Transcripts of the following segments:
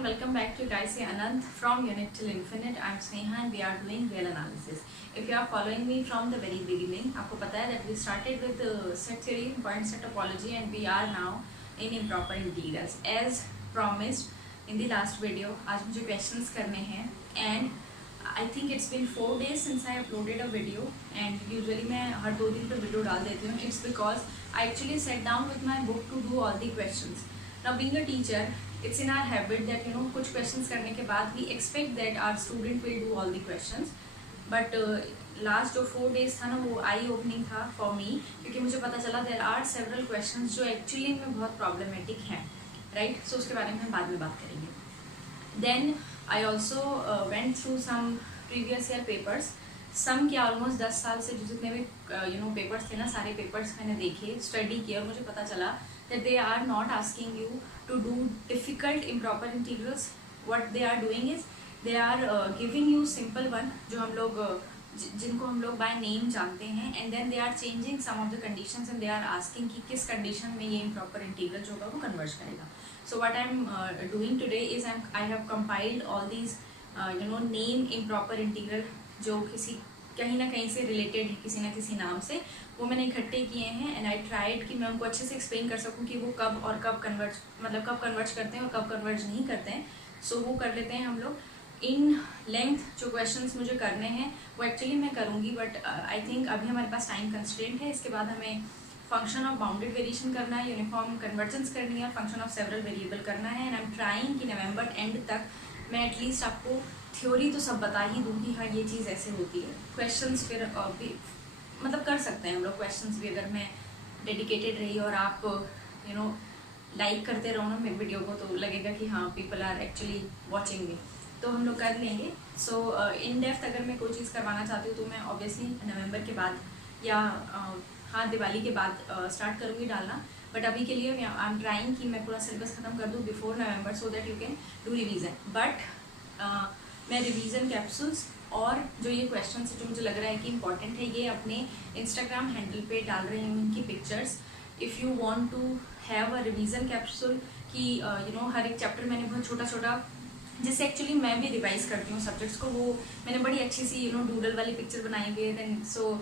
and welcome back to Gaisi Anand from Unit till Infinite. I'm Sneha and we are doing real analysis. If you are following me from the very beginning, आपको पता है that we started with the set theory, point set topology and we are now in improper integrals. As promised in the last video, आज मुझे questions करने हैं and I think it's been 4 days since I uploaded a video and usually मैं हर 2 दिन पे video डाल देती हूँ. It's because I actually sat down with my book to do all the questions. Now being a teacher, it's in our habit that कुछ questions करने के बाद we expect that our student will do all the questions. But last जो 4 days था ना वो eye opening था for me क्योंकि मुझे पता चला there are several questions जो actually में बहुत problematic हैं, right? So उसके बारे में हम बाद में बात करेंगे. Then I also went through some previous year papers. Some के almost 10 साल से जितने भी papers थे ना सारे papers मैंने देखे, study किया और मुझे पता चला that they are not asking you to do difficult improper integrals. What they are doing is they are giving you simple one जो हम लोग जिनको हम लोग by name जानते हैं and then they are changing some of the conditions and they are asking कि किस condition में ये improper integral जो होगा वो converge करेगा. So what I'm doing today is I have compiled all these name improper integral जो किसी कहीं ना कहीं से रिलेटेड है किसी ना किसी नाम से, वो मैंने इकट्ठे किए हैं एंड आई ट्राइड कि मैं उनको अच्छे से एक्सप्लेन कर सकूं कि वो कब और कब कन्वर्ज करते हैं और कब कन्वर्ज नहीं करते हैं. सो वो कर लेते हैं हम लोग इन लेंथ. जो क्वेश्चंस मुझे करने हैं वो एक्चुअली मैं करूँगी बट आई थिंक अभी हमारे पास टाइम कंस्ट्रेंट है. इसके बाद हमें फंक्शन ऑफ बाउंडेड वेरिएशन करना है, यूनिफॉर्म कन्वर्जेंस करनी है, फंक्शन ऑफ सेवरल वेरिएबल करना है एंड आई एम ट्राइंग कि नवंबर एंड तक मैं एटलीस्ट आपको थ्योरी तो सब बता ही दूँ कि हाँ ये चीज़ ऐसे होती है. क्वेश्चंस फिर भी मतलब कर सकते हैं हम लोग क्वेश्चंस भी अगर मैं डेडिकेटेड रही और आप लाइक करते रहो ना मेरे वीडियो को तो लगेगा कि हाँ people are actually watching me, तो हम लोग कर लेंगे. सो इन डेप्थ अगर मैं कोई चीज़ करवाना चाहती हूँ तो मैं ऑब्वियसली नवंबर के बाद या हाँ दिवाली के बाद स्टार्ट करूँगी डालना. बट अभी के लिए आई एम ट्राइंग कि मैं पूरा सिलेबस ख़त्म कर दूँ before November so that you can do revision. But मैं रिवीजन कैप्सूल्स और जो ये क्वेश्चन जो मुझे लग रहा है कि इंपॉर्टेंट है ये अपने इंस्टाग्राम हैंडल पे डाल रही हूँ इनकी pictures. If you want to have a revision capsule कि हर एक चैप्टर मैंने बहुत छोटा छोटा जिससे एक्चुअली मैं भी रिवाइज करती हूँ सब्जेक्ट्स को, वो मैंने बड़ी अच्छी सी डूडल वाली पिक्चर बनाई हुई है. Then so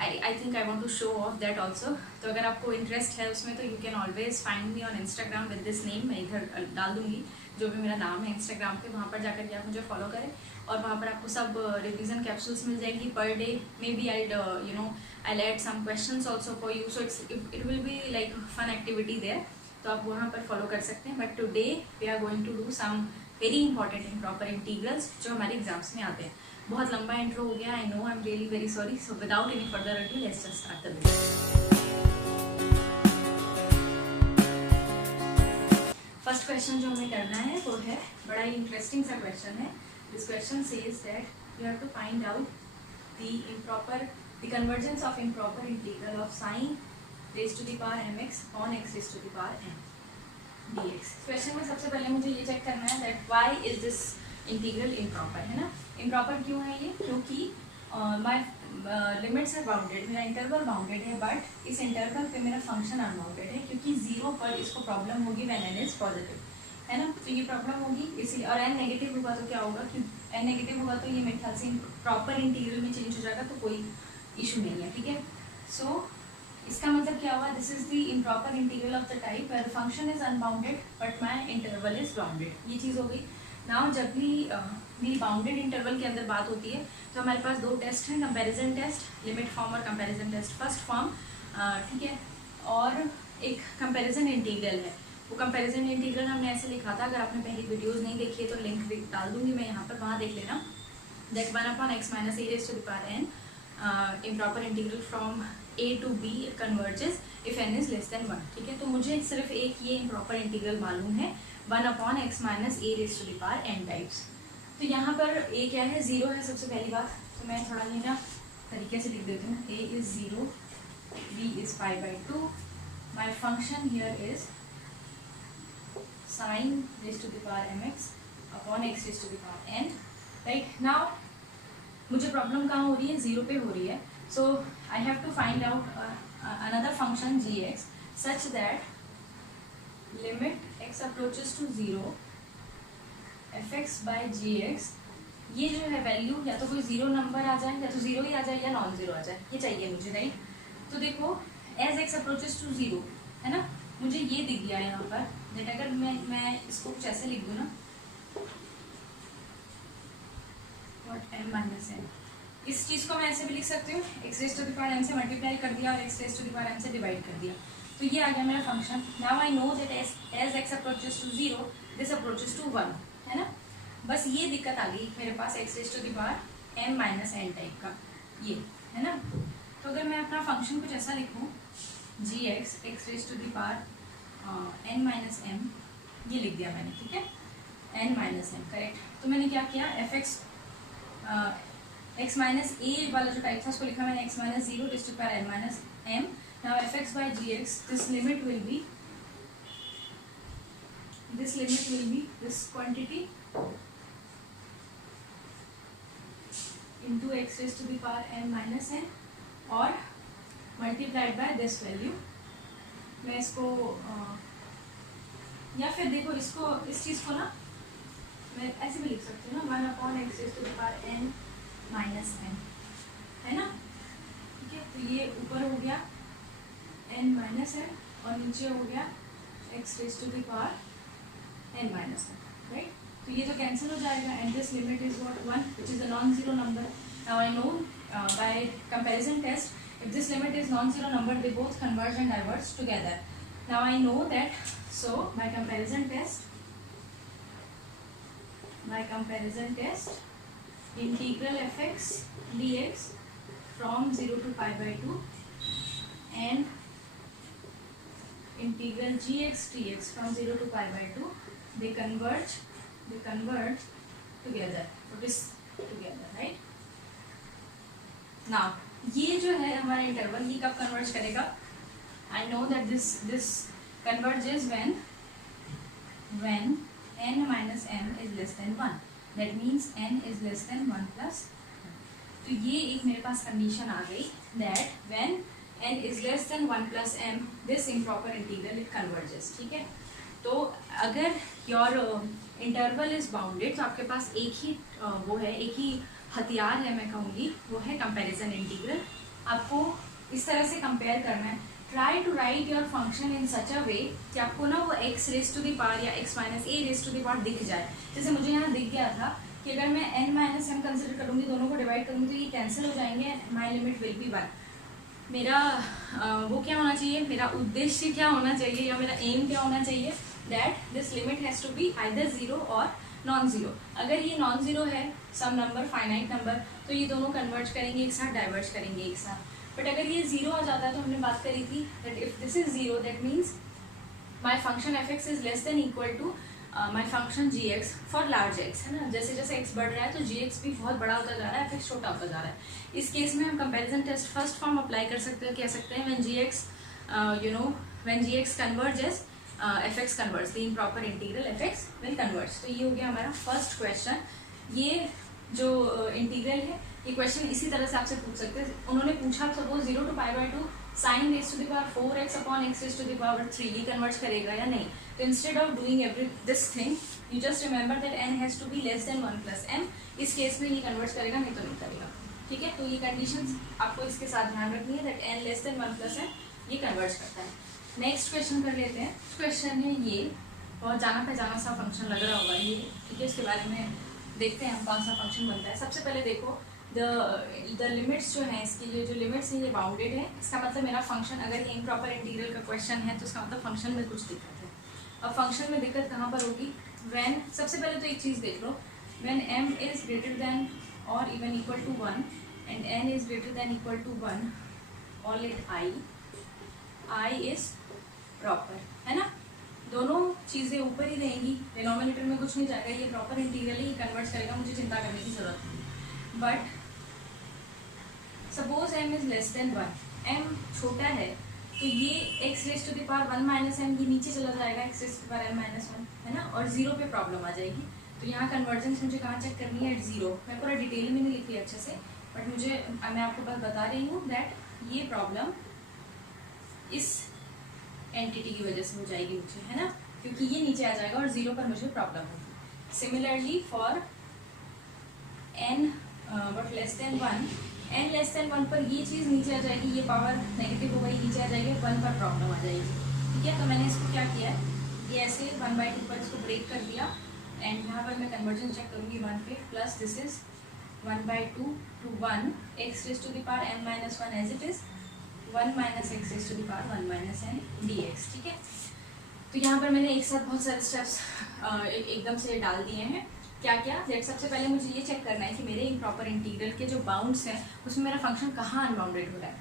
I think I want to show off that also. तो अगर आपको इंटरेस्ट है उसमें तो you can always find me on Instagram with this name. मैं इधर डाल दूँगी जो भी मेरा नाम है इंस्टाग्राम पे, वहाँ पर जाकर के आप मुझे फॉलो करें और वहाँ पर आपको सब रिवीजन कैप्सूल्स मिल जाएंगी per day. May be I'll add some questions also for you, so it will be like fun activity there. तो आप वहाँ पर फॉलो कर सकते हैं. But today we are going to do some very important improper integrals जो हमारे exams में आते हैं. बहुत लंबा इंट्रो हो गया, I know, I am really very sorry. So without any further ado let's just start the video. First question जो हमें करना है वो है बड़ा ही इंटरेस्टिंग सा क्वेश्चन है. This question says that you have to find out the convergence of improper integral of sin raised to the power mx on x raised to the power n dx. Question में सबसे पहले मुझे ये check करना है that why is this integral improper, है ना. improper क्यों है ये? क्योंकि my limits are bounded, मेरा इंटरवल बाउंडेड है बट इस इंटरवल पे मेरा फंक्शन अनबाउंडेड है क्योंकि 0 पर इसको प्रॉब्लम होगी when n is पॉजिटिव, है ना. तो ये प्रॉब्लम होगी इसलिए, और n नेगेटिव होगा तो क्या होगा कि n नेगेटिव होगा तो ये मेरे ख्याल से प्रॉपर इंटीग्रल में चेंज हो जाएगा तो कोई इशू नहीं है, ठीक है. सो इसका मतलब क्या हुआ, this is the improper integral of the type where the function is unbounded but my interval is bounded. ये चीज़ हो गई. नाउ जब भी मेरी बाउंडेड इंटरवल के अंदर बात होती है तो हमारे पास 2 टेस्ट हैं, कंपैरिजन टेस्ट, लिमिट फॉर्म और कंपैरिजन टेस्ट फर्स्ट फॉर्म, ठीक है, और एक कंपैरिजन इंटीग्रल है. वो कंपैरिजन इंटीग्रल हमने ऐसे लिखा था, अगर आपने पहली वीडियोज़ नहीं देखी है तो लिंक डाल दूंगी मैं यहाँ पर, वहाँ देख लेना. That 1/x - a raised to the power n improper integral from a to b converges if n is less than 1, ठीक है. तो मुझे सिर्फ एक ये improper integral मालूम है 1/x - a raised to the power n types. तो यहाँ पर a क्या है, 0 है सबसे पहली बात. तो मैं थोड़ा ये ना तरीके से लिख देती हूँ. a is 0, b is π/2, my function here is sin raised to the power mx upon x raised to the power n. right now मुझे प्रॉब्लम कहाँ हो रही है, 0 पे हो रही है. So I have to find out another function g(x) such that limit x approaches to 0 fx by gx, ये जो है वैल्यू या तो कोई जीरो नंबर आ जाए, या तो जीरो ही आ जाए या नॉन जीरो आ जाए, ये चाहिए मुझे, राइट। तो देखो एज एक्स अप्रोचेस टू 0 है ना, मुझे ये दिख गया यहाँ पर दैट अगर मैं इसको कुछ ऐसे लिख दूँ ना, व्हाट m माइनस m, इस चीज़ को मैं ऐसे भी लिख सकती हूँ, X raise to the power m से मल्टीप्लाई कर दिया और X raise to the power m से डिवाइड कर दिया, तो ये आ गया मेरा function. Now I know that as X approaches to 0 this approaches to 1, है ना। बस ये दिक्कत आ गई मेरे पास X raise to the power m minus n type का, ये है ना। तो अगर मैं अपना फंक्शन कुछ ऐसा लिखूँ G X X raise to the power n minus m, ये लिख दिया मैंने, ठीक है, n माइनस m, करेक्ट। तो मैंने क्या किया, f x x minus a वाला जो टाइप था उसको लिखा मैंने x minus 0 raise to power n minus m। Now f x by g x, this limit will be this quantity into x raised to the power n minus n और multiplied by this value। मैं इसको या फिर देखो इसको, इस चीज़ को ना मैं ऐसे भी लिख सकती हूँ ना, 1 x raised to the power n minus n, है ना, ठीक है। तो ये ऊपर हो गया n minus n और नीचे हो गया x raised to the power n minus n, right. तो ये तो कैंसिल हो जाएगा and this limit is what 1 which is a non zero number. Now I know by comparison test if this limit is non zero number they both converge and diverge together. Now I know that, so by comparison test integral fx dx from 0 to pi by 2 and integral gx dx from 0 to pi by 2 they converge together, put this together, right। now ये जो है हमारा interval, ये कब converge करेगा, I know that this converges when n minus m is less than 1, that means n is less than 1 plus 1। तो ये एक मेरे पास कंडीशन आ गई that when n is less than 1 plus m this improper integral it converges, ठीक है। तो अगर your interval is bounded तो आपके पास एक ही वो है, एक ही हथियार है मैं कहूँगी, वो है कंपैरिजन इंटीग्रल। आपको इस तरह से कंपेयर करना है, try to write your function in such a way कि आपको ना वो X raise to the power या X minus A raise to the power दिख जाए। जैसे मुझे यहाँ दिख गया था कि अगर मैं n माइनस एम कंसिडर करूँगी, दोनों को डिवाइड करूँगी तो ये कैंसिल हो जाएंगे, माई लिमिट विल बी 1। मेरा वो क्या होना चाहिए, मेरा उद्देश्य क्या होना चाहिए या मेरा एम क्या होना चाहिए, that this limit has to be either zero और नॉन जीरो। अगर ये नॉन जीरो है सम नंबर फाइनाइट नंबर तो ये दोनों कन्वर्ज करेंगे एक साथ, डाइवर्ज करेंगे एक साथ। बट अगर ये जीरो आ जाता है तो हमने बात करी थी that if this is zero that means my function f x is less than equal to my function g x for large x, है ना। जैसे जैसे एक्स बढ़ रहा है तो जी एक्स भी बहुत बड़ा होता जा रहा है, एफ एक्स छोटा होता जा रहा है। इस केस में हम comparison test first form apply कर सकते हैं, कह सकते हैं when g x when g x converges f x converge, the improper integral f x will converge. तो ये हो गया हमारा फर्स्ट क्वेश्चन। ये जो इंटीग्रल है ये क्वेश्चन इसी तरह से आपसे पूछ सकते हैं। उन्होंने पूछा suppose 0 to pi by 2 sine raise to the power 4x upon x raise to the power 3 ये कन्वर्ज करेगा या नहीं। तो instead of doing every this thing you just remember that n has to be less than 1 plus m। इस case में ये converge करेगा, नहीं तो नहीं करेगा, ठीक है। तो ये कंडीशंस आपको इसके साथ ध्यान रखनी है that n less than 1 plus m ये कन्वर्ज करता है। नेक्स्ट क्वेश्चन कर लेते हैं। क्वेश्चन है ये, बहुत जाना पहचाना सा फंक्शन लग रहा होगा ये, ठीक है। इसके बारे में देखते हैं हम कौन सा फंक्शन बनता है। सबसे पहले देखो द लिमिट्स जो हैं इसकी, ये जो लिमिट्स हैं ये बाउंडेड है। इसका मतलब मेरा फंक्शन, अगर ये इम्प्रॉपर इंटीग्रल का क्वेश्चन है तो इसका मतलब फंक्शन में कुछ दिक्कत है। अब फंक्शन में दिक्कत कहाँ पर होगी, व्हेन, सबसे पहले तो एक चीज़ देख लो, when m is greater than और even equal to 1 and n is greater than equal to 1 और लेट i इज प्रॉपर, है ना। दोनों चीज़ें ऊपर ही रहेंगी, डिनोमिनेटर में कुछ नहीं जाएगा, ये प्रॉपर इंटीग्रल ही कन्वर्ट करेगा, मुझे चिंता करने की जरूरत नहीं। But suppose m is less than 1, m छोटा है तो ये x raise to the power 1 minus m ये नीचे चला जाएगा, x raise to the power m minus 1, है ना। और जीरो पे प्रॉब्लम आ जाएगी। तो यहाँ कन्वर्जेंस मुझे कहाँ चेक करनी है, एट जीरो। मैं पूरा डिटेल में नहीं लिखी अच्छे से, बट मैं आपको बस बता रही हूँ दैट ये प्रॉब्लम इस एंटिटी की वजह से हो जाएगी मुझे, है ना। क्योंकि ये नीचे आ जाएगा और 0 पर मुझे प्रॉब्लम होगी। Similarly for n but less than 1, n less than 1 पर ये चीज़ नीचे आ जाएगी, ये पावर नेगेटिव होगा, ये नीचे आ जाएगी, 1 पर प्रॉब्लम आ जाएगी। ठीक है, तो मैंने इसको क्या किया है, ये ऐसे 1/2 पर इसको ब्रेक कर दिया एंड यहाँ पर मैं कन्वर्जन चेक करूँगी 1 पे, plus this is 1/2 to 1 x raised to the power n minus 1 as it is 1 minus x raised to the power 1 minus n dx। ठीक है, तो यहाँ पर मैंने एक साथ बहुत सारे स्टेप्स एकदम से डाल दिए हैं। क्या क्या, सबसे पहले मुझे ये चेक करना है कि मेरे इम्प्रॉपर इंटीग्रल के जो बाउंड्स हैं उसमें मेरा फंक्शन कहाँ अनबाउंडेड हो रहा है।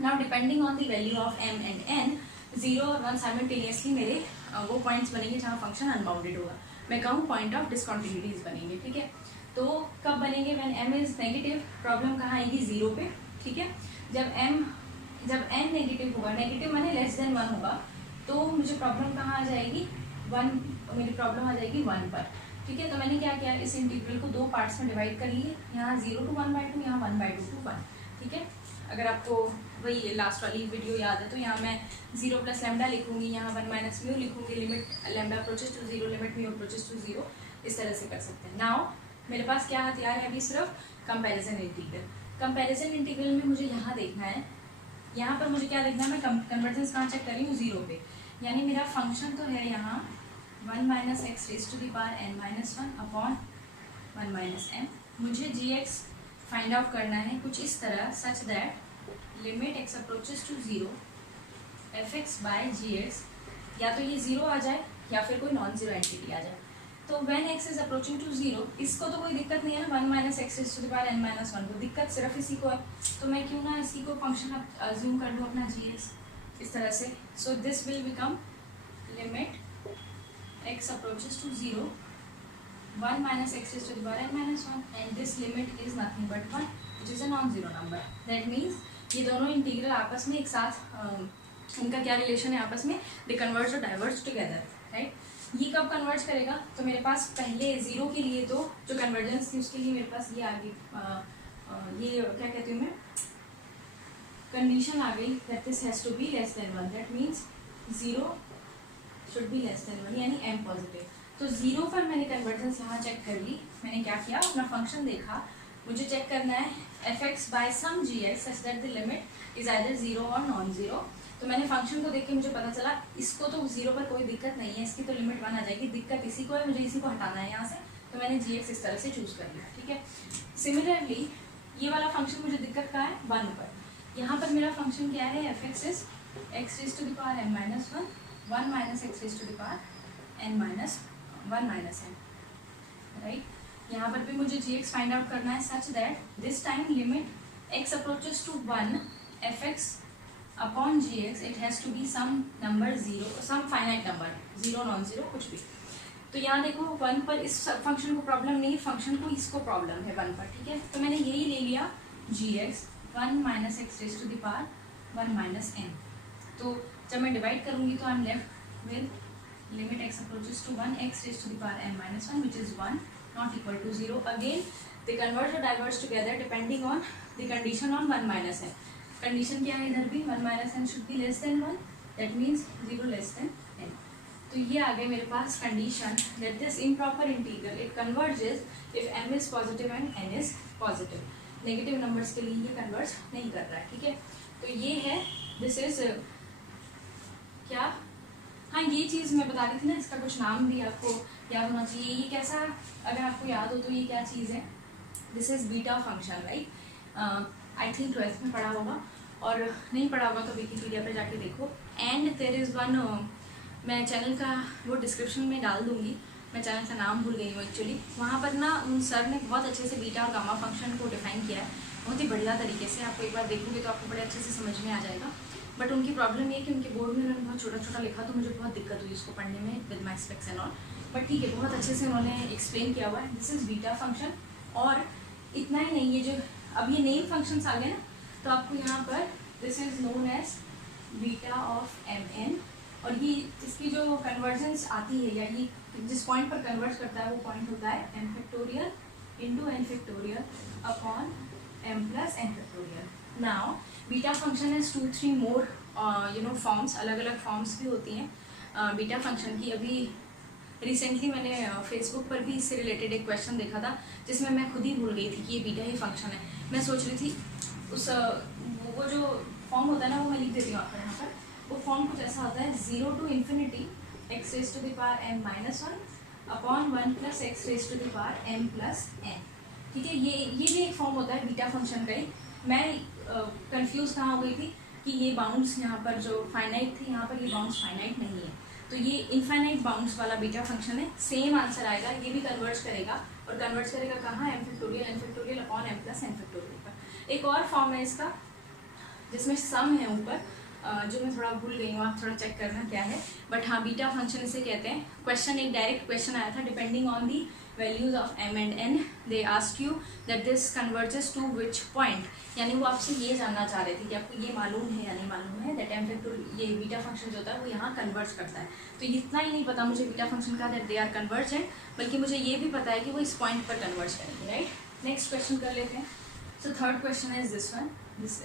Now depending on the value of m and n, 0 और 1 साइमल्टेनियसली मेरे वो पॉइंट्स बनेंगे जहाँ फंक्शन अनबाउंडेड होगा। मैं कहूँ पॉइंट ऑफ डिसकंटिन्यूटीज बनेंगे। ठीक है, तो कब बनेंगे, when m is negative, problem कहाँ आएगी 0 पे। ठीक है, जब n नेगेटिव होगा, नेगेटिव माने लेस देन 1 होगा, तो मुझे प्रॉब्लम कहाँ आ जाएगी 1, मेरी प्रॉब्लम आ जाएगी 1 पर। ठीक है, तो मैंने क्या किया, इस इंटीग्रल को 2 पार्ट्स में डिवाइड कर लिए, यहाँ 0 to 1/2, यहाँ 1/2 to 1। ठीक है, अगर आपको वही लास्ट वाली वीडियो याद है तो यहाँ मैं 0 + लैम्डा लिखूंगी, यहाँ 1 - म्यू लिखूंगी, limit lambda approaches to 0, limit mu approaches to 0, इस तरह से कर सकते हैं। नाउ मेरे पास क्या हथियार है अभी, सिर्फ कंपैरिजन इंटीग्रल। कंपैरिजन इंटीग्रल में मुझे यहाँ देखना है, यहाँ पर मुझे क्या देखना है, मैं कन्वर्जेंस कहाँ चेक कर रही हूँ 0 पे, यानी मेरा फंक्शन तो है यहाँ 1 minus x raised to the power n minus 1 upon 1 minus m। मुझे gx फाइंड आउट करना है कुछ इस तरह, such that limit x approaches to 0 fx by gx, या तो ये 0 आ जाए या फिर कोई नॉन जीरो एंटिटी आ जाए। तो when x is approaching to 0, इसको तो कोई दिक्कत नहीं है ना, 1 minus x raised to the power n minus 1 को दिक्कत सिर्फ इसी को है, तो मैं क्यों ना इसी को फंक्शन अज्यूम कर लूँ अपना gx इस तरह से। So this will become limit x approaches to 0 1 minus x raised to the power n minus 1 and this limit is nothing but 1 which is a non-zero number। that means ये दोनों integral आपस में एक साथ इनका क्या रिलेशन है आपस में, they converge or diverge together, right. ये कब कन्वर्ज करेगा, तो मेरे पास पहले 0 के लिए तो जो कन्वर्जेंस थी उसके लिए मेरे पास ये आ गई, ये क्या कहती हूँ मैं, कंडीशन आ गई that this has to be less than 1, that means 0 should be less than 1, यानी m पॉजिटिव। तो 0 पर मैंने कन्वर्जेंस यहाँ चेक कर ली, मैंने क्या किया, अपना फंक्शन देखा, मुझे चेक करना है fx by some gx such that the limit is either 0 और नॉन जीरो। तो मैंने फंक्शन को देख के मुझे पता चला इसको तो 0 पर कोई दिक्कत नहीं है, इसकी तो लिमिट 1 आ जाएगी, दिक्कत इसी को है, मुझे इसी को हटाना है यहाँ से, तो मैंने gx इस तरह से चूज कर लिया। ठीक है, सिमिलरली ये वाला फंक्शन मुझे दिक्कत कहाँ है 1 पर, यहाँ पर मेरा फंक्शन क्या है, fx is x raised to the power n minus 1 1 minus x raised to the power n minus 1 minus n, right. यहाँ पर भी मुझे gx फाइंड आउट करना है such that this time limit x approaches to 1 fx upon gx it has to be some number 0, some finite number, 0 non zero कुछ भी। तो यहाँ देखो 1 पर इस फंक्शन को प्रॉब्लम नहीं, फंक्शन को इसको प्रॉब्लम है 1 पर। ठीक है, तो मैंने यही ले लिया gx 1 minus x raised to the power 1 minus n। तो जब मैं डिवाइड करूंगी तो I am left with limit x approaches to 1 x raised to the power n minus 1 which is 1 not equal to 0। again they converge or diverge together depending on the condition on 1 minus n। Condition क्या है इधर भी, 1 minus n should be less than 1, that means 0 less than n। तो ये आ गए मेरे पास condition that this improper integral it converges if m is positive and n is positive। Negative numbers के लिए ये कन्वर्ज नहीं कर रहा है। ठीक है, तो ये है, दिस इज क्या, हाँ ये चीज़ मैं बता रही थी ना, इसका कुछ नाम भी आपको याद होना चाहिए। ये कैसा, अगर आपको याद हो तो ये क्या चीज़ है, this is beta function, right. I think 12th में पढ़ा होगा, और नहीं पढ़ा होगा तो विकिपीडिया पे जाके देखो। एंड देयर इज़ वन, मैं चैनल का वो डिस्क्रिप्शन में डाल दूँगी, मैं चैनल का नाम भूल गई हूँ एक्चुअली। वहाँ पर ना उन सर ने बहुत अच्छे से बीटा और गामा फंक्शन को डिफाइन किया है, बहुत ही बढ़िया तरीके से। आपको एक बार देखोगे तो आपको बड़े अच्छे से समझ में आ जाएगा। बट उनकी प्रॉब्लम ये है कि उनके बोर्ड में उन्होंने बहुत छोटा छोटा लिखा, तो मुझे बहुत दिक्कत हुई उसको पढ़ने में with my specs and all. But ठीक है, बहुत अच्छे से उन्होंने एक्सप्लेन किया हुआ है। दिस इज़ बीटा फंक्शन, और इतना ही नहीं, ये जो अब ये नेम फंक्शंस आ गए ना, तो आपको यहाँ पर this is known as beta of m n, और ये इसकी जो कन्वर्जेंस आती है, या ये जिस पॉइंट पर कन्वर्ज करता है वो पॉइंट होता है m factorial into n factorial upon m plus n factorial. Now beta function is 2-3 more forms, अलग अलग फॉर्म्स भी होती हैं। बीटा फंक्शन की। अभी रिसेंटली मैंने फेसबुक पर भी इससे रिलेटेड एक क्वेश्चन देखा था जिसमें मैं खुद ही भूल गई थी कि ये बीटा ही फंक्शन है। मैं सोच रही थी उस वो जो फॉर्म होता है ना, वो मैं लिख देती हूँ आपको यहाँ पर। वो फॉर्म कुछ ऐसा होता है, 0 to infinity x raised to the power m minus 1 upon 1 plus x raised to the power m plus n। ठीक है, ये भी एक फॉर्म होता है बीटा फंक्शन का ही। मैं कंफ्यूज कहाँ हो गई थी कि ये बाउंड्स यहाँ पर जो फाइनाइट थे, यहाँ पर ये बाउंड्स फाइनाइट नहीं है, तो ये इनफाइनाइट बाउंड्स वाला बीटा फंक्शन है। सेम आंसर आएगा, ये भी कन्वर्ज करेगा, और कन्वर्ज करेगा कहाँ, m factorial n factorial upon m plus n factorial पर। एक और फॉर्म है इसका जिसमें सम है ऊपर, जो मैं थोड़ा भूल गई हूँ, आप थोड़ा चेक करना क्या है, बट हाँ बीटा फंक्शन इसे कहते हैं। क्वेश्चन, एक डायरेक्ट क्वेश्चन आया था, depending on the values of m and n they asked you that this converges to which point, यानी वो आपसे ये जानना चाह रहे थे कि आपको ये मालूम है या नहीं मालूम है दैट m फैक्टोरियल, ये बीटा फंक्शन जो होता है वो यहाँ कन्वर्ज करता है। तो इतना ही नहीं पता मुझे बीटा फंक्शन का दैट दे आर कन्वर्जेंट, बल्कि मुझे ये भी पता है कि वो इस पॉइंट पर कन्वर्ज करेंगे, राइट। नेक्स्ट क्वेश्चन कर लेते हैं। So third question is this one,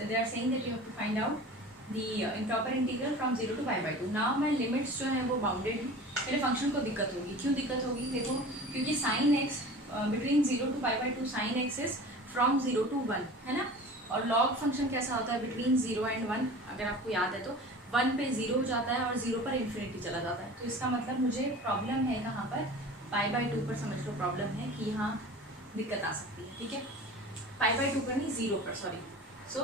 they are saying that you have to find out the improper integral from 0 to π/2। Now मैं लिमिट्स जो है वो बाउंडेड है, मेरे फंक्शन को दिक्कत होगी। क्यों दिक्कत होगी, देखो, क्योंकि sine X between 0 to π/2 sine X is from 0 to 1, है ना। और लॉग फंक्शन कैसा होता है, बिटवीन 0 and 1, अगर आपको याद है तो 1 पे 0 हो जाता है और 0 पर इन्फिनिटी चला जाता है। तो इसका मतलब मुझे प्रॉब्लम है कहाँ पर, π/2 पर, समझ लो प्रॉब्लम है कि यहाँ दिक्कत आ सकती है। ठीक है, π/2 पर नहीं, 0 पर, सॉरी। सो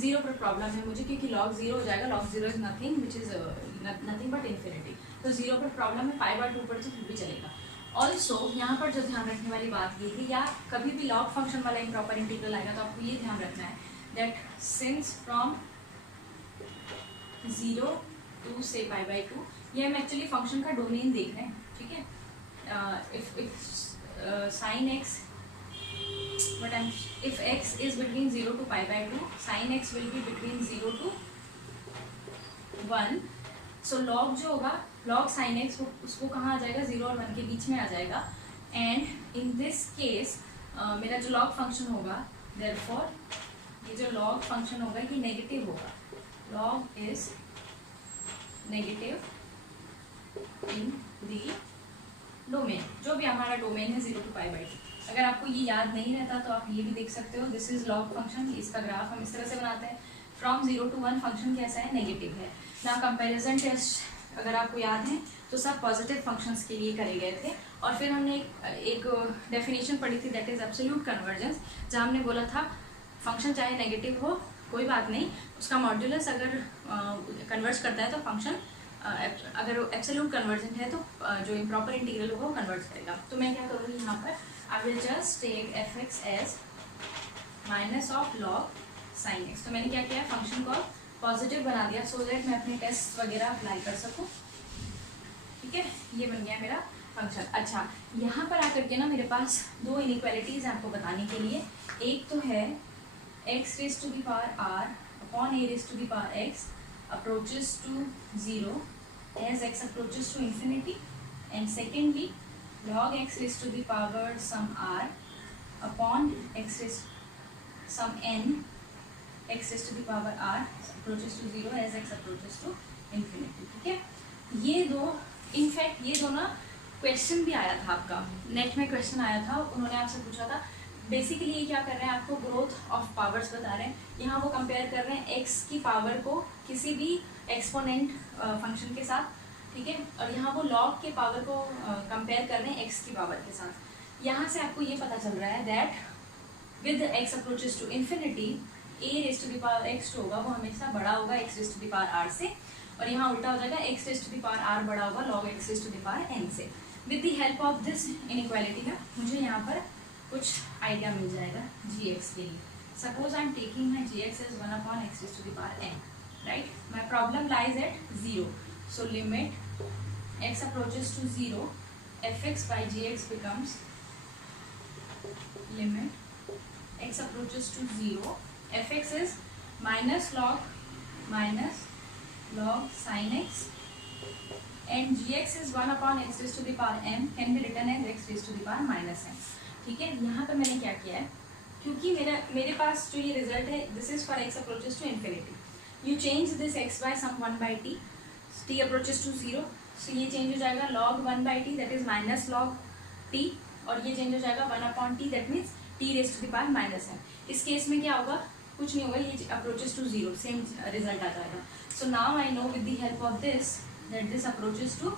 0 पर प्रॉब्लम है मुझे, क्योंकि log 0 हो जाएगा, log 0 is nothing which is nothing but infinity. तो 0 पर प्रॉब्लम है, π/2 पर तो फिर भी चलेगा। ऑल्सो यहाँ पर जो ध्यान रखने वाली बात ये थी, या कभी भी लॉग फंक्शन वाला इम्प्रॉपर इंटीग्रल आएगा तो आपको ये ध्यान रखना है दैट सिंस फ्रॉम 0 to से π/2, ये हम एक्चुअली फंक्शन का डोमेन देख रहे हैं। ठीक है, if sine x, but if x is between 0 to π/2, sin x will be between 0 to 1। so log जो होगा, log sin x, उसको कहाँ आ जाएगा, 0 और 1 के बीच में आ जाएगा। एंड इन दिस केस मेरा जो log फंक्शन होगा, therefore ये जो log फंक्शन होगा ये नेगेटिव होगा। log is negative in the domain, जो भी हमारा डोमेन है 0 to π/2। अगर आपको ये याद नहीं रहता तो आप ये भी देख सकते हो, दिस इज लॉग फंक्शन, इसका ग्राफ हम इस तरह से बनाते हैं। फ्रॉम 0 to 1 फंक्शन कैसा है, नेगेटिव है ना। कंपैरिजन टेस्ट अगर आपको याद है तो सब पॉजिटिव फंक्शंस के लिए करे गए थे, और फिर हमने एक डेफिनेशन पढ़ी थी दैट इज एब्सोल्यूट कन्वर्जेंस, जहाँ हमने बोला था फंक्शन चाहे नेगेटिव हो कोई बात नहीं, उसका मॉड्यूलस अगर कन्वर्ज करता है तो फंक्शन, अगर एब्सोल्यूट कन्वर्जेंट है तो जो इम्प्रॉपर इंटीग्रल होगा वो कन्वर्ज करेगा। तो मैं क्या करूँगी यहाँ पर, I will just take fx as minus of log sin x। तो मैंने क्या किया, फंक्शन को पॉजिटिव बना दिया सो दैट मैं अपने टेस्ट वगैरह अप्लाई कर सकूँ। ठीक है, ये बन गया मेरा फंक्शन। अच्छा, यहाँ पर आकर के ना मेरे पास दो इनइक्वालिटीज हैं आपको बताने के लिए। एक तो है x raised to the power r upon a raised to the power x approaches to 0 as x approaches to infinity, and secondly log x raised to the power some r upon x raised some n x raised to the power r approaches to 0 as x approaches to infinity। ठीक है, ये दो, in fact ये दो ना question भी आया था आपका, नेट में क्वेश्चन आया था, उन्होंने आपसे पूछा था। बेसिकली ये क्या कर रहे हैं, आपको ग्रोथ ऑफ पावर्स बता रहे हैं। यहाँ वो कंपेयर कर रहे हैं x की पावर को किसी भी एक्सपोनेंट फंक्शन के साथ। ठीक है, और यहाँ वो log के पावर को कंपेयर कर रहे हैं x की पावर के साथ। यहाँ से आपको ये पता चल रहा है that with x approaches to infinity a raise to the power x होगा वो हमेशा बड़ा होगा x raise to the power r से, और यहाँ उल्टा हो जाएगा x raise to the power r बड़ा होगा log x raise to the power n से। With the help of this inequality का मुझे यहाँ पर कुछ आइडिया मिल जाएगा gx के लिए। Suppose I am taking my gx as 1 upon x raise to the power n, right. My problem lies at 0, so limit x approaches to 0 fx by gx becomes limit x approaches to 0 fx is minus log sin x and gx is 1 upon x raised to the power m can be written as x raised to the power minus m। ठीक है, यहाँ पर मैंने क्या किया है, क्योंकि मेरे पास जो ये रिजल्ट है this is for x approaches to infinity, you change this x by some 1 by t, t approaches to 0, so ये चेंज हो जाएगा log 1/t that is minus log t, और ये चेंज हो जाएगा 1/t that means t raise to the power minus m। इस case में क्या होगा, कुछ नहीं होगा, ये approaches to zero, same result आ जाएगा। So now I know with the help of this that this approaches to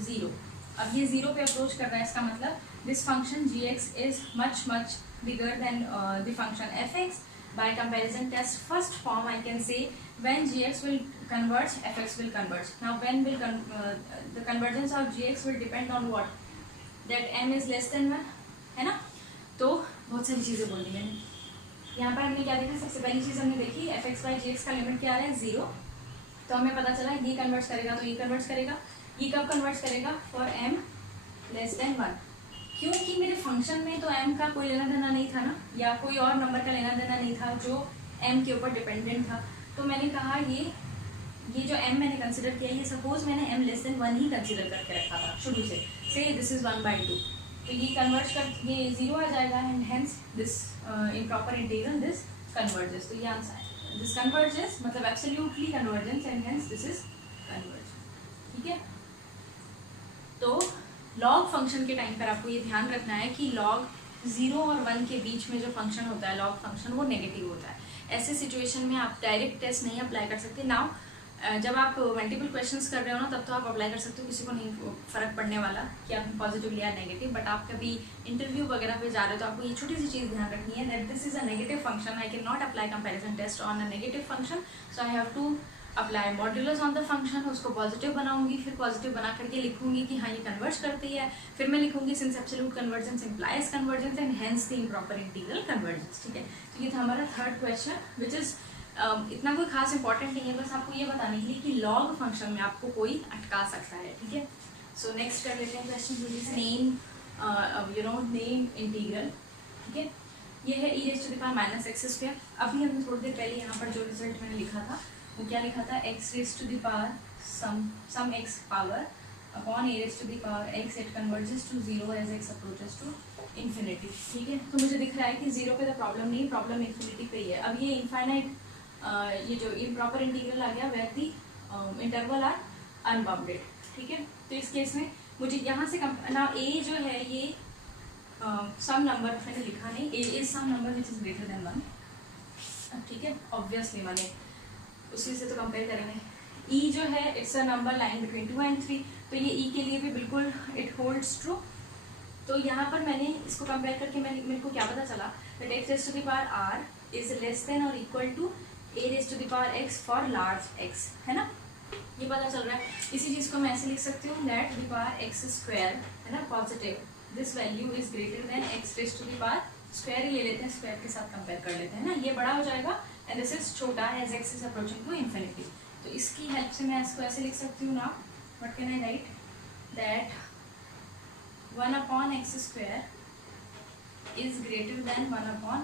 zero. अब ये जीरो पे अप्रोच कर रहा है, इसका मतलब this function g(x) is much much bigger than the function f(x). By comparison test first form I can say when gx will converge, fx will converge. Now when will the convergence of gx will depend on what, that m is less than 1, है ना। तो बहुत सारी चीज़ें बोल दी मैंने। यहाँ पर हमने क्या देखा, सबसे पहली चीज़ हमने देखी fx by gx का लिमिट क्या आ रहा है 0, तो हमें पता चला ये कन्वर्ट करेगा तो ये कन्वर्ट करेगा, ये कब कन्वर्ट करेगा, फॉर m लेस देन 1, क्योंकि मेरे फंक्शन में तो m का कोई लेना देना नहीं था ना, या कोई और नंबर का लेना देना नहीं था जो m के ऊपर डिपेंडेंट था। तो मैंने कहा ये जो m मैंने कंसिडर किया, ये सपोज मैंने m लेस देन 1 ही कंसिडर करके रखा था शुरू से दिस इज 1/2, तो ये कन्वर्ट कर ये 0 आ जाएगा and hence this improper integral this converges. तो ये आंसर है, दिस कन्वर्जेस मतलब absolutely convergence and hence this is convergence, ठीक है। तो लॉग फंक्शन के टाइम पर आपको ये ध्यान रखना है कि लॉग 0 और 1 के बीच में जो फंक्शन होता है लॉग फंक्शन, वो नेगेटिव होता है। ऐसे सिचुएशन में आप डायरेक्ट टेस्ट नहीं अप्लाई कर सकते। नाउ जब आप मल्टीपल क्वेश्चंस कर रहे हो ना, तब तो आप अप्लाई कर सकते हो, किसी को नहीं फर्क पड़ने वाला कि आपने पॉजिटिव लिया नेगेटिव। बट आप कभी इंटरव्यू वगैरह पे जा रहे हो तो आपको ये छोटी सी चीज़ ध्यान रखनी है that this is a negative function, I can not apply comparison test on a negative function, so I have to apply modulus on the function. उसको पॉजिटिव बनाऊंगी, फिर पॉजिटिव बना करके लिखूंगी कि हाँ ये कन्वर्ज करती है, फिर मैं लिखूंगी since absolute convergence implies convergence and hence the improper integral convergence, ठीक है। तो ये था हमारा थर्ड क्वेश्चन विच इज इतना कोई खास इंपॉर्टेंट नहीं है, बस आपको ये बताने के लिए कि लॉग फंक्शन में आपको कोई अटका सकता है, ठीक है। सो नेक्स्ट कर लेते हैं क्वेश्चन, नेम नेम इंटीग्रल, ठीक है। ये है e⁻⁻x²। अभी हमने थोड़ी देर पहले यहाँ पर जो रिजल्ट मैंने लिखा था वो क्या लिखा था, x⁻⁻ some x power upon a⁻x, it converges to 0 as x approaches to infinity, ठीक है। तो मुझे दिख रहा है कि 0 पे तो प्रॉब्लम नहीं, प्रॉब्लम इन्फिनिटी पे ही है। अब ये इनफाइनाइट ये जो इम्प्रॉपर इंटीग्रल आ गया where the interval are unbounded, ठीक है। तो इस केस में मुझे यहाँ से ना a जो है ये सम नंबर मैंने लिखा नहीं, a is some number which is greater than 1, ठीक है। ऑब्वियसली मैंने उसी से तो कंपेयर करेंगे। e जो है it's a number line between 2 and 3, तो ये e के लिए भी बिल्कुल इट होल्ड्स ट्रू। तो यहाँ पर मैंने इसको कंपेयर करके मेरे को क्या पता चला that x⁻r is less than और equal to a⁻x for large x, है ना, ये पता चल रहा है। इसी चीज़ को मैं ऐसे लिख सकती हूँ दैट x², है ना, positive, this value is greater then x⁻², ही ले लेते हैं, स्क्वायर के साथ कंपेयर कर लेते हैं ना, ये बड़ा हो जाएगा एंड दिस इज छोटा as x is approaching to infinity. तो इसकी हेल्प से मैं इसको ऐसे लिख सकती हूँ ना, what can I right that 1/x² is greater than 1/e⁻x²,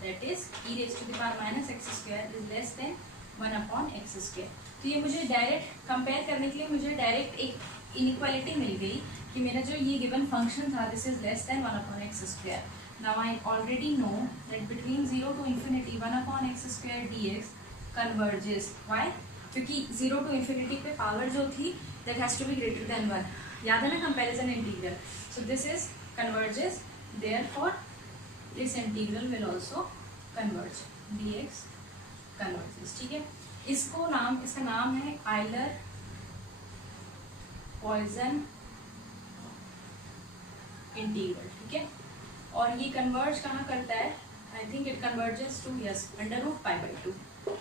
that is e⁻⁻x² is less than 1/x²। तो ये मुझे डायरेक्ट कंपेयर करने के लिए मुझे डायरेक्ट एक इनइक्वालिटी मिल गई कि मेरा जो ये गिवन फंक्शन था this is less than 1/x²। Now I already know that between 0 to infinity 1/x² dx कन्वर्जेस। वाई? क्योंकि 0 to infinity पे पावर जो थी that has to be greater than 1, याद है ना comparison integral. So this is converges, therefore this integral will also converge, dx converges, ठीक है। इसका नाम है आयलर पॉइसन इंटीग्रल, ठीक है। और ये कन्वर्ज कहाँ करता है, I think it converges to yes √π/2,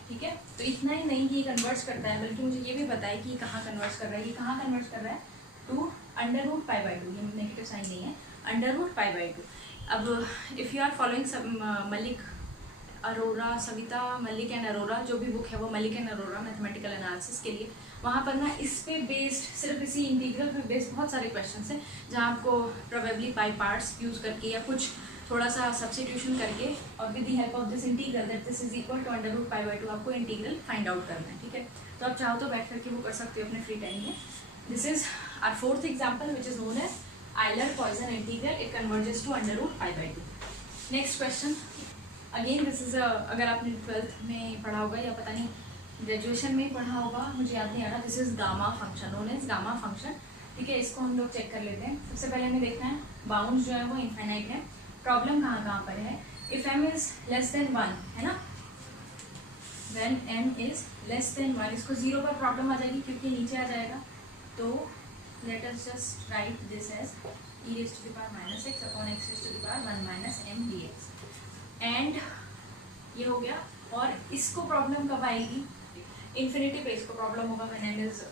ठीक है। तो इतना ही नहीं कि ये कन्वर्ज करता है, बल्कि मुझे ये भी पता है कि ये कहाँ कन्वर्ज कर रहा है, ये कहाँ कन्वर्ज कर रहा है टू √π/2, ये नेगेटिव साइन नहीं है, √π/2। अब if you are following Malik Arora, Savita Malik and Arora, जो भी बुक है वो Malik and Arora mathematical analysis के लिए, वहाँ पर ना इस पे बेस्ड, सिर्फ इसी इंटीग्रल पे बेस्ड बहुत सारे क्वेश्चंस हैं जहाँ आपको प्रोबेबली बाई पार्ट्स यूज़ करके या कुछ थोड़ा सा सब्स्टिट्यूशन करके और with the help of this integral that this is equal to √π/2 आपको इंटीग्रल फाइंड आउट करना है, ठीक है। तो आप चाहो तो बैठ करके वो कर सकते हो अपने फ्री टाइम में। This is our fourth example which is known as Euler Poisson integral, it converges to √π/2। Next question again this is अगर आपने 12th में पढ़ा होगा या पता नहीं ग्रेजुएशन में पढ़ा होगा, मुझे याद नहीं आ रहा. This is gamma function, known as gamma function. ठीक है, इसको हम लोग चेक कर लेते हैं. सबसे पहले हमें देखना है बाउंड जो है वो इनफाइनाइट है. प्रॉब्लम कहाँ कहाँ पर है? If m is less than 1 है ना, when m is less than 1, इसको 0 पर प्रॉब्लम आ जाएगी क्योंकि नीचे आ जाएगा. तो let us just write this as e raised to the power minus x upon x raised to the power 1 minus m dx. And ये हो गया. और इसको प्रॉब्लम कब आएगी? इन्फिनिटी पे इसको प्रॉब्लम होगा when m is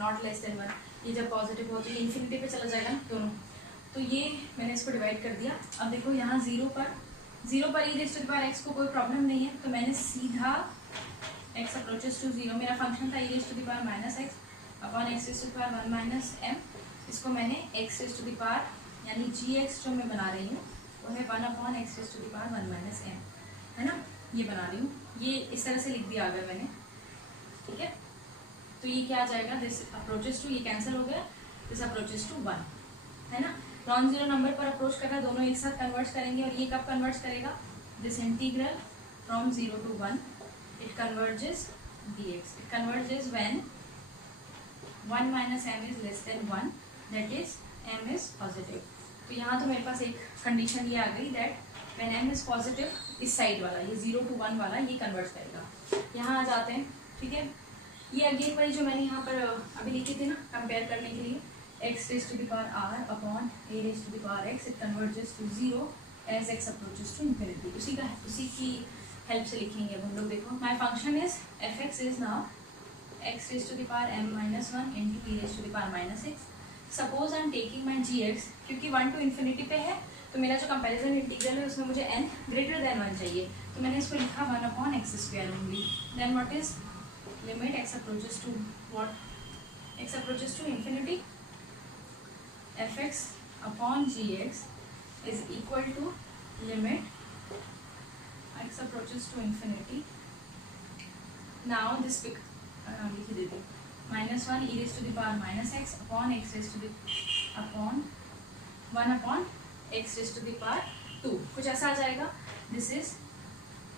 not less than 1. ये जब पॉजिटिव हो तो ये इन्फिनिटी पे चला जाएगा ना दोनों. तो ये मैंने इसको डिवाइड कर दिया. अब देखो यहाँ 0 पर e raised to the power x को कोई प्रॉब्लम नहीं है, तो मैंने सीधा x अप्रोचेस टू 0, मेरा फंक्शन था e raised to the power minus x upon x raised to the power 1 minus m. इसको मैंने x raised to the power यानी gx जो मैं बना रही हूँ वो है 1 upon x raised to the power 1 minus m, है ना. ये बना रही हूँ, ये इस तरह से लिख दिया अगर मैंने. ठीक है, तो ये क्या आ जाएगा? दिस अप्रोचेस टू, ये कैंसिल हो गया, दिस अप्रोचेस टू 1, है ना. नॉन जीरो नंबर पर अप्रोच कर रहा है, दोनों एक साथ कन्वर्ट करेंगे. और ये कब कन्वर्ट करेगा? This integral from 0 to 1 it converges dx. It converges when 1 minus m is less than 1, that is m is positive. तो यहाँ तो मेरे पास एक कंडीशन ये आ गई that when m is positive, इस साइड वाला ये 0 to 1 वाला ये कन्वर्ट करेगा. यहाँ आ जाते हैं. ठीक है, ये अगेन वाली जो मैंने यहाँ पर अभी लिखी थी ना कंपेयर करने के लिए, x raised to the power r upon a raised to the power x, it converges to 0 as x approaches to infinity. उसी की हेल्प से लिखेंगे अब हम लोग. देखो my function is f(x) is now x raised to the power m minus 1 into e raised to the power minus x. Suppose I am taking my gx, क्योंकि 1 to infinity पे है तो मेरा जो कंपैरिजन इंटीग्रल है उसमें मुझे n greater than 1 चाहिए, तो मैंने इसको लिखा 1 upon x square only. Then what is limit x approaches to what? x approaches to infinity, f(x) upon gx is equal to limit x approaches to infinity. Now this लिख देते minus 1 e raised to the power minus x upon x raised to the upon 1 upon x raised to the power 2, कुछ ऐसा आ जाएगा. This is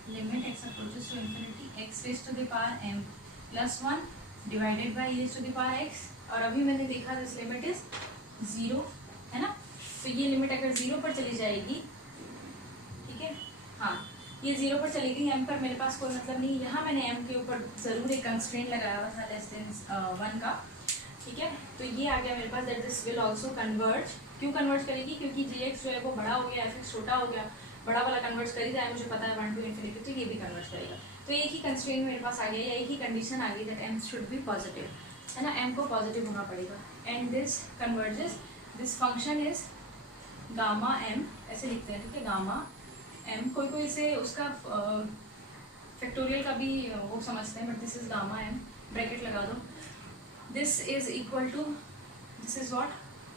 limit x approaches to infinity x raised to the power m plus 1 divided by e raised to the power x. और अभी मैंने देखा this limit is 0, है ना. तो ये लिमिट अगर 0 पर चली जाएगी, ठीक है, हाँ ये 0 पर चली गई, m पर मेरे पास कोई मतलब नहीं. यहाँ मैंने m के ऊपर ज़रूर एक कंस्ट्रेंट लगाया हुआ था लेस देन 1 का. ठीक है, तो ये आ गया मेरे पास that this will also converge. क्यों कन्वर्ज करेगी? क्योंकि gx जो है वो बड़ा हो गया, f(x) छोटा हो गया. बड़ा वाला कन्वर्ज कर ही रहा है, मुझे पता है 1 to infinity, तो ये भी कन्वर्ज करेगा. तो एक ही कंस्ट्रेंट मेरे पास आ गया, या एक ही कंडीशन आ गई that m should be positive, है ना. m को पॉजिटिव होना पड़ेगा. And this converges, this function is gamma m, ऐसे लिखते हैं. ठीक है, गामा m. कोई इसे उसका फैक्टोरियल का भी वो समझते हैं, but this is gamma m. Bracket लगा दो. This is equal to, this is what,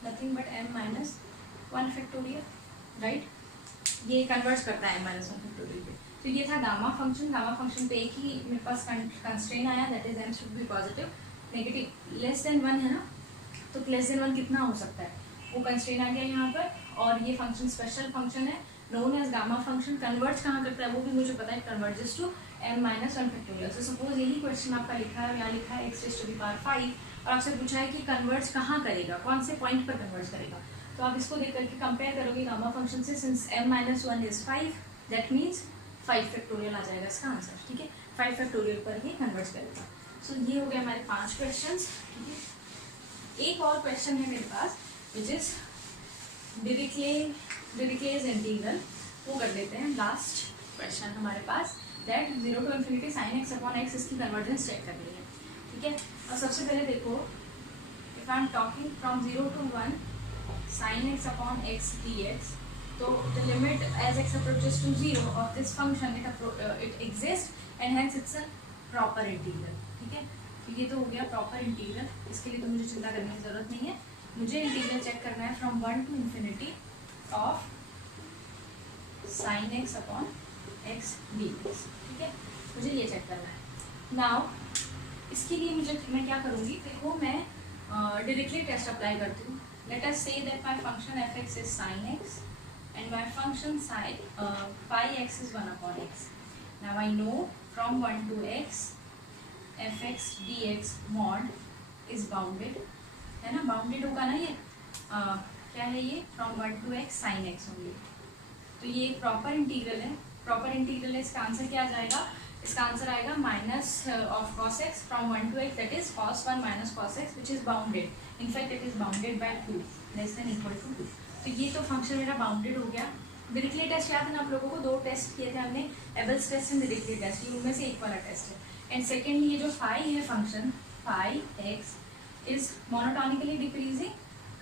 nothing but m minus 1 factorial, right. ये कन्वर्ट करता है m minus 1 फैक्टोरियल पे. तो ये था गामा फंक्शन. गामा फंक्शन पे एक ही मेरे पास कंस्ट्रेंट आया that is m should be positive. Negative less than 1 है ना, तो लेस देन 1 कितना हो सकता है, वो कंस्ट्रेंट आ गया यहाँ पर. और ये फंक्शन स्पेशल फंक्शन है known as gamma function. Convert कहाँ करता है वो भी मुझे पता है, converges to m minus 1 factorial. तो सपोज यही क्वेश्चन आपका लिखा है, यहाँ लिखा है x raised to the power 5, और आपसे पूछा है कि कन्वर्ट कहाँ करेगा, कौन से पॉइंट पर कन्वर्ट करेगा. तो आप इसको देख करके कंपेयर करोगे गामा फंक्शन से. Since m minus 1 is 5, that means 5 factorial आ जाएगा इसका आंसर. ठीक है, 5 फैक्टोरियल पर ही कन्वर्ट करेगा. सो ये हो गया हमारे 5 क्वेश्चन. ठीक है, एक और क्वेश्चन है मेरे पास विच इज डिरिक्लेज इंटीग्रल, वो कर लेते हैं. लास्ट क्वेश्चन हमारे पास that 0 to infinity sin x upon x, इसकी कन्वर्जेंस चेक करनी है. ठीक है, और सबसे पहले देखो if I am talking from 0 to 1 sin x upon x dx, तो the limit as x approaches to 0 of this function it exist and hence it's a proper integral. ठीक है, तो ये तो हो गया प्रॉपर इंटीग्रल. इसके लिए तो मुझे चिंता करने की जरूरत नहीं है. मुझे इंटीग्रल चेक करना है from 1 to infinity of sin x upon x dx. ठीक है, मुझे ये चेक करना है. नाउ इसके लिए मैं क्या करूँगी, देखो मैं डायरेक्टली टेस्ट अप्लाई करती हूँ. Let us say that my function f(x) is sin x and my function phi x is 1 upon x. Now I know from 1 to x F x D x mod is bounded, है ना, bounded होगा ना ये, क्या है ये, from 1 to x sine x होंगे। तो ये एक प्रॉपर इंटीग्रल है, प्रॉपर इंटीग्रल है, इसका आंसर क्या आ जाएगा, इसका आंसर आएगा minus of cos x from 1 to x, that is cos 1 minus cos x which is bounded, in fact it is bounded by 2 less than equal to 2। तो ये तो फंक्शन मेरा बाउंडेड हो गया। डिरिचलेट टेस्ट याद है ना आप लोगों को, 2 टेस्ट किए थे हमने, एबल्स टेस्ट एंड डिरिचलेट टेस्ट, ये उनमें से एक वाला टेस्ट है। एंड सेकेंडली ये जो फाई है function, phi x is monotonically decreasing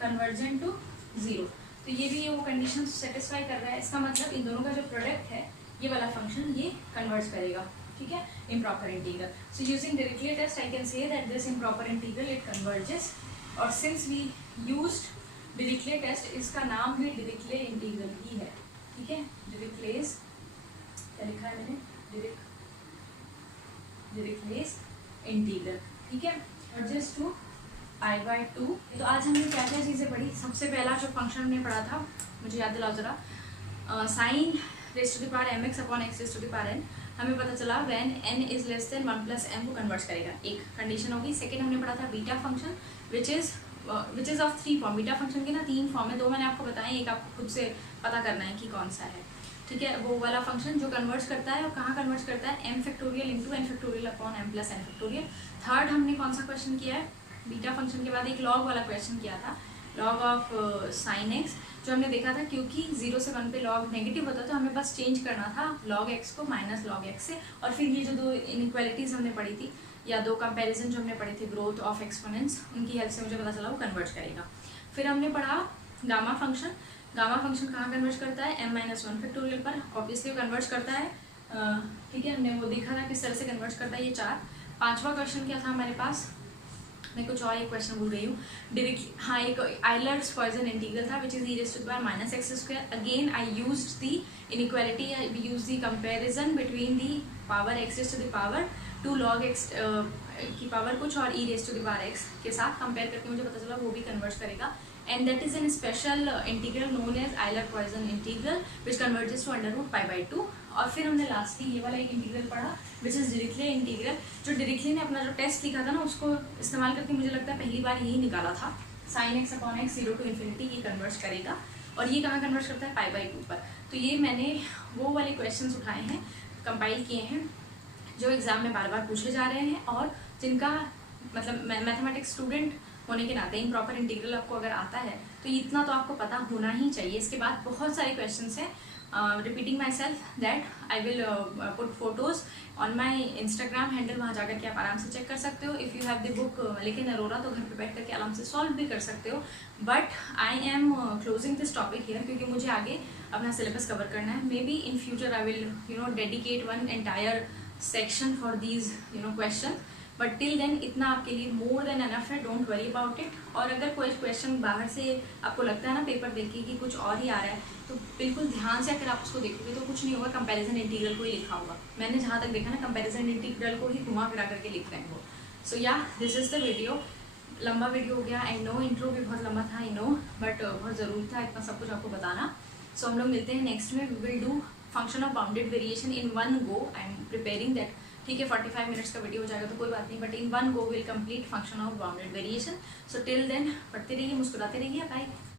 convergent to 0, तो ये भी वो कंडीशन सेटिस्फाई कर रहा है। इसका मतलब इन दोनों का जो प्रोडक्ट है ये वाला फंक्शन ये कन्वर्ज करेगा, ठीक है, improper integral. So using Dirichlet test I can say that this improper integral it converges, और since we used Dirichlet test, इसका नाम भी डिरिचले इंटीग्रल ही है, ठीक है, डिरिचलेस, क्या लिखा है मैंने, डिरिचलेस इंटीग्रल, ठीक है, एडजस्ट टू I/2। तो आज हमने क्या क्या चीज़ें पढ़ी। सबसे पहला जो फंक्शन हमने पढ़ा था, मुझे याद दिलाओ जरा, sine raise to the power mx upon x raise to the power n, हमें पता चला when n is less than 1 + m को कन्वर्ट करेगा, एक कंडीशन होगी। सेकंड हमने पढ़ा था beta function which is of 3 form, beta function के ना 3 फॉर्म है, 2 मैंने आपको बताया, एक आपको खुद से पता करना है कि कौन सा है, ठीक है, वो वाला फंक्शन जो कन्वर्ट करता है, और कहाँ कन्वर्ट करता है, m factorial into n factorial upon m + n factorial. Third हमने कौन सा क्वेश्चन किया है, बीटा फंक्शन के बाद एक लॉग वाला क्वेश्चन किया था, लॉग ऑफ साइन एक्स, जो हमने देखा था क्योंकि 0 से 1 पे लॉग नेगेटिव होता तो हमें बस चेंज करना था लॉग एक्स को माइनस लॉग एक्स से, और फिर ये जो 2 इनइक्वालिटीज़ हमने पढ़ी थी, या 2 कंपैरिजन जो हमने पढ़े थे ग्रोथ ऑफ एक्सपोनेंट्स, उनकी हेल्प से मुझे पता चला वो कन्वर्ट करेगा। फिर हमने पढ़ा गामा फंक्शन, गामा फंक्शन कहाँ कन्वर्ट करता है, m - 1 फैक्टोरियल पर, ऑब्वियसली वो कन्वर्ट करता है, ठीक है, हमने वो देखा था किस तरह से कन्वर्ट करता है ये 4। पांचवा क्वेश्चन क्या था हमारे पास, मैं कुछ और एक क्वेश्चन भूल गई हूँ, हाँ, एक आइलर्स पॉइजन इंटीग्रल था which is e⁻⁻x²। Again I used the inequality, we use the comparison between the power x⁻² to log x की पावर कुछ और e⁻x के साथ कंपेयर करके मुझे पता चला वो भी कन्वर्ट करेगा, and that is an special integral known as Euler Poisson integral which converges to √π/2। और फिर हमने लास्टली ये वाला एक इंटीग्रल पढ़ा विच इज डिरिचले इंटीग्रल, जो डिरिचले ने अपना जो टेस्ट लिखा था ना उसको इस्तेमाल करके मुझे लगता है पहली बार यही निकाला था, sine x upon x 0 to ∞, ये कन्वर्ट करेगा, और ये कहाँ कन्वर्ट करता है, π/2 पर। तो ये मैंने वो वाले क्वेश्चंस उठाए हैं, कंपाइल किए हैं, जो एग्जाम में बार बार पूछे जा रहे हैं, और जिनका मतलब मैथमेटिक्स स्टूडेंट होने के नाते इम्प्रॉपर इंटीग्रल आपको अगर आता है तो इतना तो आपको पता होना ही चाहिए। इसके बाद बहुत सारे क्वेश्चंस हैं, repeating my self that I will put photos on my Instagram handle, वहाँ जाकर के आप आराम से चेक कर सकते हो। If you have the book लेकिन अरोरा, तो घर पे बैठ करके आराम से सॉल्व भी कर सकते हो। But I am closing this topic here, क्योंकि मुझे आगे अपना सिलेबस कवर करना है। Maybe in future I will dedicate one entire section for these question, but till then इतना आपके लिए मोर देन एनफ है, डोंट वरी अबाउट इट। और अगर कोई क्वेश्चन बाहर से आपको लगता है ना पेपर देख के कि कुछ और ही आ रहा है, तो बिल्कुल ध्यान से अगर आप उसको देखोगे तो कुछ नहीं होगा, कंपैरिजन इंटीग्रल को ही लिखा होगा। मैंने जहाँ तक देखा ना, कंपैरिजन इंटीग्रल को ही घुमा फिरा करके लिख रहे हैं वो। सो या दिस इज़ द वीडियो। लंबा वीडियो हो गया, आई नो, इंट्रो भी बहुत लंबा था, आई नो, बट बहुत ज़रूरी था इतना सब कुछ आपको बताना। सो हम लोग मिलते हैं नेक्स्ट में, we will do function of bounded variation in one go. I am preparing that, ठीक है, 45 मिनट्स का वीडियो हो जाएगा तो कोई बात नहीं, but in one go will complete function of bounded variation. So till then पढ़ते रहिए, मुस्कुराते रहिए, बाय।